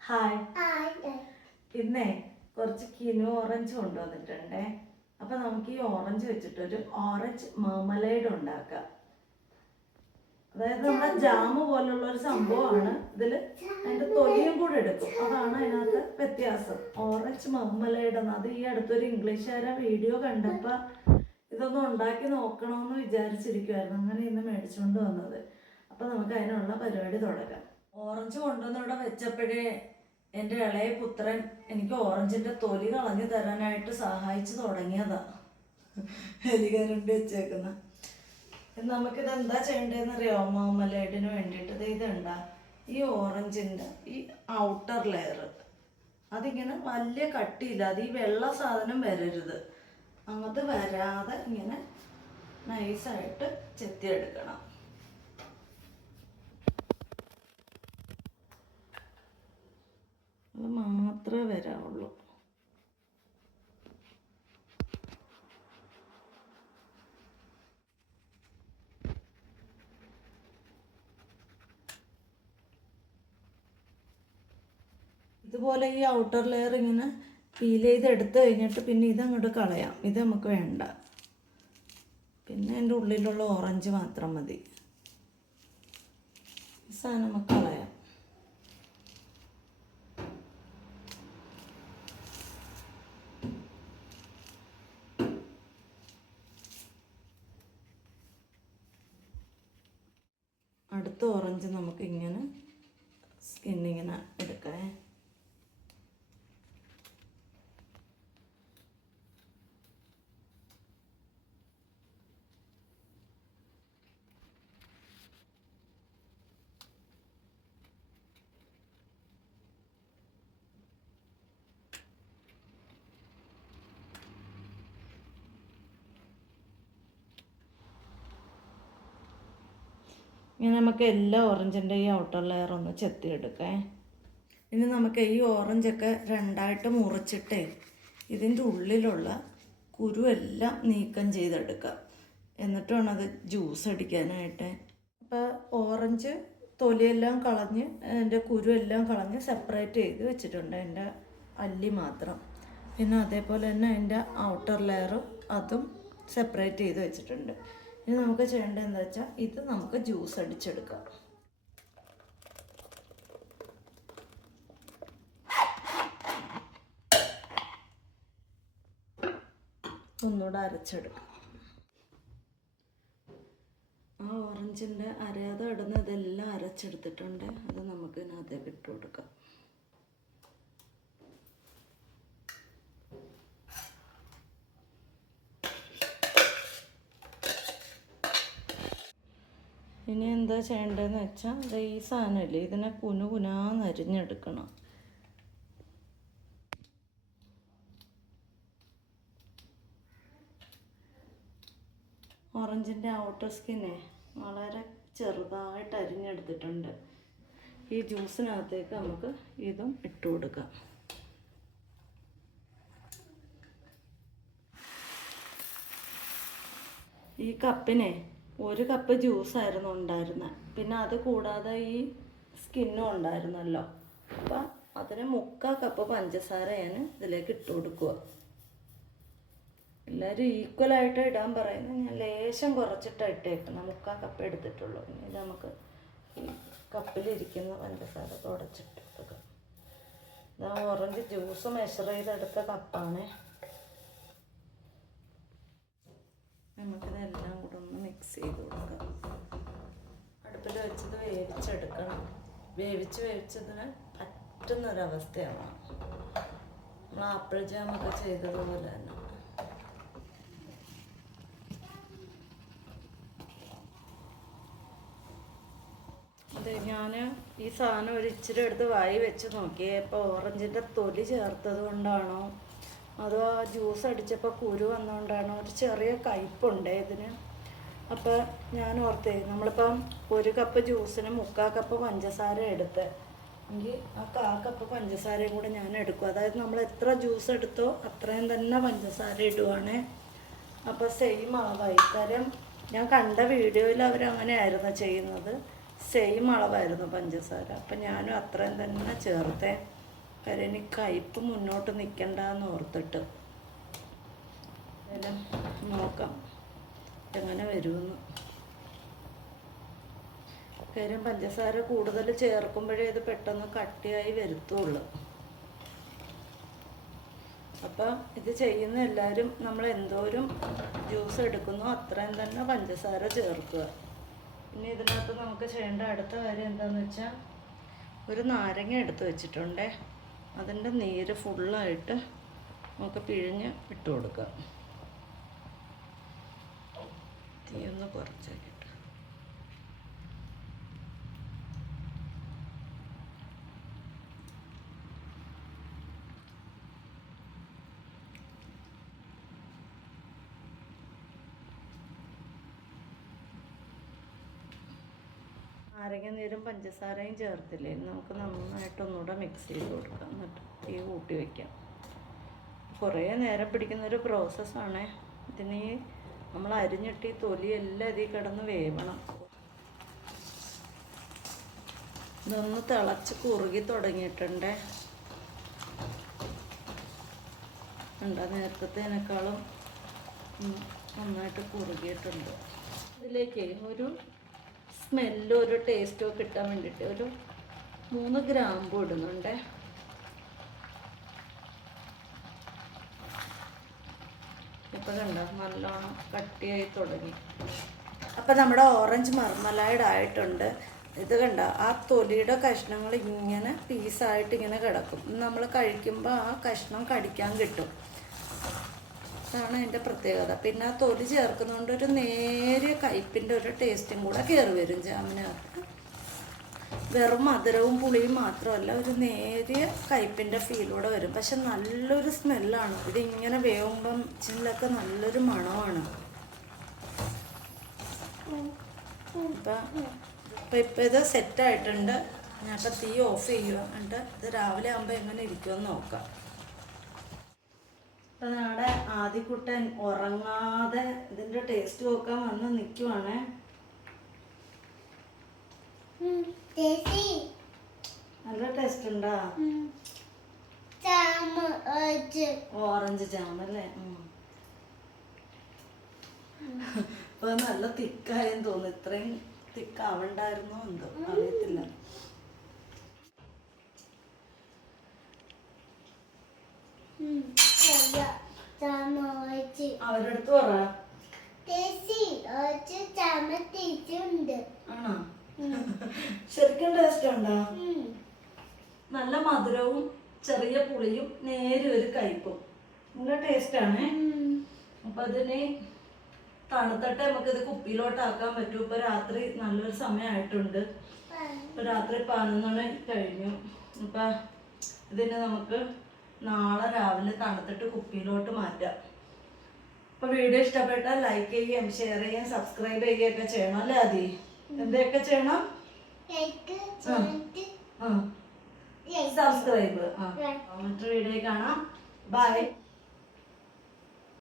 Hi. ഇന്നേ കുറച്ച് Keanu orange കൊണ്ടുവന്നിട്ടുണ്ടേ. അപ്പം നമുക്ക് ഈ ഓറഞ്ച് വെച്ചിട്ടൊരു ഓറഞ്ച് മാർമലേഡ് ഉണ്ടാക്കാം. അതായത് നമ്മുടെ ജാമ് പോലുള്ള ഒരു സംഭവമാണ്. ഇതിൽ അതിൻ്റെ തൊലിയും കൂടെ എടുക്കും. അതാണ് അതിനകത്ത് വ്യത്യാസം. ഓറഞ്ച് മാർമലേഡ് എന്ന്. അത് ഈ അടുത്തൊരു ഇംഗ്ലീഷുകാരെ വീഡിയോ കണ്ടപ്പോൾ ഇതൊന്നും ഉണ്ടാക്കി നോക്കണമെന്ന് വിചാരിച്ചിരിക്കുമായിരുന്നു. അങ്ങനെ ഇന്ന് മേടിച്ചുകൊണ്ട് വന്നത്. അപ്പം നമുക്ക് അതിനുള്ള പരിപാടി തുടങ്ങാം. ഓറഞ്ച് കൊണ്ടുവന്ന് ഇവിടെ വെച്ചപ്പോഴേ എൻ്റെ ഇളയ പുത്രൻ എനിക്ക് ഓറഞ്ചിൻ്റെ തൊലി കളഞ്ഞു തരാനായിട്ട് സഹായിച്ചു തുടങ്ങിയതാ. എലികരണ്ടി വെച്ചേക്കുന്ന. നമുക്കിത് എന്താ ചെയ്യേണ്ടതെന്ന് അറിയാമോ? മാർമലേഡിന് വേണ്ടിയിട്ട് ഇതുണ്ടാ ഈ ഓറഞ്ചിൻ്റെ ഈ ഔട്ടർ ലെയർ അതിങ്ങനെ വലിയ കട്ടിയില്ല. അത് ഈ വെള്ള സാധനം വരരുത്. അങ്ങനത്തെ വരാതെ ഇങ്ങനെ നൈസായിട്ട് ചെത്തിയെടുക്കണം. അത് മാത്രമേ വരാവുള്ളൂ. ഇതുപോലെ ഈ ഔട്ടർ ലെയർ ഇങ്ങനെ പീൽ ചെയ്ത് എടുത്തു കഴിഞ്ഞിട്ട് പിന്നെ ഇതങ്ങോട്ട് കളയാം. ഇത് നമുക്ക് വേണ്ട. പിന്നെ അതിൻ്റെ ഉള്ളിലുള്ള ഓറഞ്ച് മാത്രം മതി. ഈ സാധനം നമുക്ക് കളയാം. അടുത്ത ഓറഞ്ച് നമുക്ക് ഇങ്ങനെ സ്കിന്നിങ്ങനെ എടുക്കാം. ഇനി നമുക്ക് എല്ലാ ഓറഞ്ചിൻ്റെ ഈ ഔട്ടർ ലെയർ ഒന്ന് ചെത്തിയെടുക്കാം. ഇനി നമുക്ക് ഈ ഓറഞ്ചൊക്കെ രണ്ടായിട്ട് മുറിച്ചിട്ടേ ഇതിൻ്റെ ഉള്ളിലുള്ള കുരുവെല്ലാം നീക്കം ചെയ്തെടുക്കാം. എന്നിട്ട് വേണം അത് ജ്യൂസ് അടിക്കാനായിട്ട്. അപ്പോൾ ഓറഞ്ച് തൊലിയെല്ലാം കളഞ്ഞ് അതിൻ്റെ കുരുവെല്ലാം കളഞ്ഞ് സെപ്പറേറ്റ് ചെയ്ത് വെച്ചിട്ടുണ്ട്. അതിൻ്റെ അല്ലി മാത്രം. പിന്നെ അതേപോലെ തന്നെ അതിൻ്റെ ഔട്ടർ ലെയറും അതും സെപ്പറേറ്റ് ചെയ്ത് വെച്ചിട്ടുണ്ട്. ഇനി നമുക്ക് ചെയ്യേണ്ടത് എന്താ വെച്ചാൽ ഇത് നമുക്ക് ജ്യൂസ് അടിച്ചെടുക്കാം. ഒന്നുകൂടെ അരച്ചെടുക്കാം. ആ ഓറഞ്ചിൻ്റെ അരയാതെ ഇടുന്ന ഇതെല്ലാം അരച്ചെടുത്തിട്ടുണ്ട്. അത് നമുക്ക് ഇതിനകത്തേക്ക് ഇട്ട് കൊടുക്കാം. ഇനി എന്താ ചെയ്യേണ്ടതെന്ന് വെച്ചാൽ ഈ സാധനമില്ലേ ഇതിനെ കുനുകുനാന്ന് അരിഞ്ഞെടുക്കണം. ഓറഞ്ചിൻ്റെ ഔട്ടർ സ്കിന്നെ വളരെ ചെറുതായിട്ട് അരിഞ്ഞെടുത്തിട്ടുണ്ട്. ഈ ജ്യൂസിനകത്തേക്ക് നമുക്ക് ഇതും ഇട്ട് കൊടുക്കാം. ഈ കപ്പിനെ 1 കപ്പ് ജ്യൂസായിരുന്നു ഉണ്ടായിരുന്നത്. പിന്നെ അത് കൂടാതെ ഈ സ്കിന്നും ഉണ്ടായിരുന്നല്ലോ. അപ്പം അതിന് 3/4 കപ്പ് പഞ്ചസാര ഞാൻ ഇതിലേക്ക് ഇട്ട് കൊടുക്കുക. എല്ലാവരും ഈക്വലായിട്ട് ഇടാൻ പറയുന്നത്. ഞാൻ ലേശം കുറച്ചിട്ടാണ് ഇട്ടേക്കുന്നത്. 3/4 കപ്പ് എടുത്തിട്ടുള്ളൂ. ഇനി നമുക്ക് ഈ കപ്പിലിരിക്കുന്ന പഞ്ചസാര തുടച്ചിട്ട് എടുക്കാം. ഇതാ ഓറഞ്ച് ജ്യൂസ് മെഷർ ചെയ്തെടുത്ത കപ്പാണ്. നമുക്കിതെല്ലാം കൂടെ ഒന്ന് മിക്സ് ചെയ്ത് കൊടുക്കാം. അടുപ്പിൽ വെച്ചത് വേവിച്ചെടുക്കണം. വേവിച്ചതിന് പറ്റുന്നൊരവസ്ഥയാണ്. നമ്മൾ ആപ്പിൾ ജാമൊക്കെ ചെയ്തതുപോലെ തന്നെ. അതെ, ഞാൻ ഈ സാധനം ഒരു ഇച്ചിരി എടുത്ത് വായി വെച്ച് നോക്കിയേ. ഇപ്പോൾ ഓറഞ്ചിൻ്റെ തൊലി ചേർത്തത് കൊണ്ടാണോ അതോ ആ ജ്യൂസ് അടിച്ചപ്പോൾ കുരു വന്നുകൊണ്ടാണോ ഒരു ചെറിയ കയ്പുണ്ട് ഇതിന്. അപ്പോൾ ഞാൻ ഓർത്തേ നമ്മളിപ്പം 1 കപ്പ് ജ്യൂസിന് 3/4 കപ്പ് പഞ്ചസാര എടുത്ത് എങ്കിൽ ആ 1/4 കപ്പ് പഞ്ചസാരയും കൂടെ ഞാൻ എടുക്കും. അതായത് നമ്മൾ എത്ര ജ്യൂസ് എടുത്തോ അത്രയും തന്നെ പഞ്ചസാര ഇടുവാണേ. അപ്പോൾ സെയിം അളവായി. കാര്യം ഞാൻ കണ്ട വീഡിയോയിൽ അവരങ്ങനെയായിരുന്നു ചെയ്യുന്നത്. സെയിം അളവായിരുന്നു പഞ്ചസാര. അപ്പം ഞാനും അത്രയും തന്നെ ചേർത്തേ. കാര്യം ഇനി കയ്പ്പ് മുന്നോട്ട് നിൽക്കണ്ടെന്ന് ഓർത്തിട്ട്. എല്ലാം നോക്കാം എങ്ങനെ വരുമെന്ന്. കാര്യം പഞ്ചസാര കൂടുതൽ ചേർക്കുമ്പോഴേ ഇത് പെട്ടെന്ന് കട്ടിയായി വരുത്തുള്ളൂ. അപ്പം ഇത് ചെയ്യുന്ന എല്ലാവരും നമ്മൾ എന്തോരം ജ്യൂസ് എടുക്കുന്നോ അത്രയും തന്നെ പഞ്ചസാര ചേർക്കുക. പിന്നെ ഇതിനകത്ത് നമുക്ക് ചെയ്യേണ്ട അടുത്ത കാര്യം എന്താണെന്ന് വെച്ചാൽ, ഒരു നാരങ്ങ എടുത്ത് വെച്ചിട്ടുണ്ടേ. അതിൻ്റെ നീര് ഫുള്ളായിട്ട് നമുക്ക് പിഴിഞ്ഞ് ഇട്ട് കൊടുക്കുക. തീയൊന്ന് കുറച്ചാക്കിയിട്ട് നാരങ്ങ നീരും പഞ്ചസാരയും ചേർത്തില്ലേ, നമുക്ക് നന്നായിട്ട് ഒന്നുകൂടെ മിക്സ് ചെയ്ത് കൊടുക്കാം. എന്നിട്ട് തീ കൂട്ടി വയ്ക്കാം. കുറേ നേരം പിടിക്കുന്നൊരു പ്രോസസ്സാണ്. ഇതിന് നമ്മൾ അരിഞ്ഞിട്ട് ഈ തൊലിയെല്ലാം ഇതിൽ കിടന്ന് വേവണം. ഇതൊന്ന് തിളച്ച് കുറുകി തുടങ്ങിയിട്ടുണ്ട്. ഉണ്ടോ, നേരത്തേനേക്കാളും നന്നായിട്ട് കുറുകിയിട്ടുണ്ട്. ഇതിലേക്ക് ഒരു സ്മെല്ലും ഒരു ടേസ്റ്റും ഒക്കെ കിട്ടാൻ വേണ്ടിയിട്ട് ഒരു 3 ഗ്രാമ്പു ഇടുന്നുണ്ട്. ഇപ്പം കണ്ടോ നല്ലോണം കട്ടിയായി തുടങ്ങി. അപ്പം നമ്മുടെ ഓറഞ്ച് മർമലൈഡ് ആയിട്ടുണ്ട്. ഇത് കണ്ടോ, ആ തൊലിയുടെ കഷ്ണങ്ങൾ ഇങ്ങനെ പീസായിട്ട് ഇങ്ങനെ കിടക്കും. നമ്മൾ കഴിക്കുമ്പോൾ ആ കഷ്ണം കടിക്കാൻ കിട്ടും. അതാണ് അതിൻ്റെ പ്രത്യേകത. പിന്നെ ആ തൊലി ചേർക്കുന്നതുകൊണ്ട് ഒരു നേരിയ കയ്പിൻ്റെ ഒരു ടേസ്റ്റും കൂടെ കയറി വരും ജാമിനകത്ത്. വെറും മധുരവും പുളിയും മാത്രമല്ല, ഒരു നേരിയ കയ്പിൻ്റെ ഫീലൂടെ വരും. പക്ഷെ നല്ലൊരു സ്മെല്ലാണ്. ഇതിങ്ങനെ വേവുമ്പം ചില്ലൊക്കെ നല്ലൊരു മണമാണ്. ഇപ്പം ഇത് സെറ്റായിട്ടുണ്ട്. ഞാൻ ഇപ്പം തീ ഓഫ് ചെയ്യുക. എന്നിട്ട് ഇത് രാവിലെ ആകുമ്പോൾ എങ്ങനെ ഇരിക്കുമെന്ന് നോക്കാം. അപ്പം ഞങ്ങളുടെ ആദിക്കുട്ടൻ ഉറങ്ങാതെ ഇതിൻ്റെ ടേസ്റ്റ് നോക്കാൻ വന്ന് നിൽക്കുവാണേ. നല്ല ടേസ്റ്റ് ഉണ്ടാ? ഓറഞ്ച് ജാമല്ലേ? ഇപ്പൊ നല്ല തിക്കായെന്ന് തോന്നുന്നു. ഇത്രയും തിക്കാവണ്ടായിരുന്നോ എന്തോ അറിയത്തില്ല. അവരുടെ അടുത്ത് പറ. ആണോ? ശരിക്കും ടേസ്റ്റ് ഉണ്ടോ? നല്ല മധുരവും ചെറിയ പുളിയും നേരിയ ഒരു കയ്പും. നല്ല ടേസ്റ്റാണ്. അപ്പൊ അതിന് തണുത്തട്ടെ നമുക്കിത് കുപ്പിയിലോട്ടാക്കാൻ പറ്റും. ഇപ്പൊ രാത്രി നല്ലൊരു സമയമായിട്ടുണ്ട്. ഇപ്പൊ രാത്രി 11 മണി കഴിഞ്ഞു. അപ്പൊ ഇതിന് നമുക്ക് നാളെ രാവിലെ തണുത്തിട്ട് കുപ്പിയിലോട്ട് മാറ്റാം. അപ്പൊ വീഡിയോ ഇഷ്ടപ്പെട്ടാൽ ലൈക്ക് ചെയ്യുകയും ഷെയർ ചെയ്യുകയും സബ്സ്ക്രൈബ് ചെയ്യുകയൊക്കെ ചെയ്യണം അല്ലേ ആദി? എന്തൊക്കെ ചെയ്യണം? സബ്സ്ക്രൈബ്. മറ്റൊരു വീഡിയോ കാണാം. ബൈ.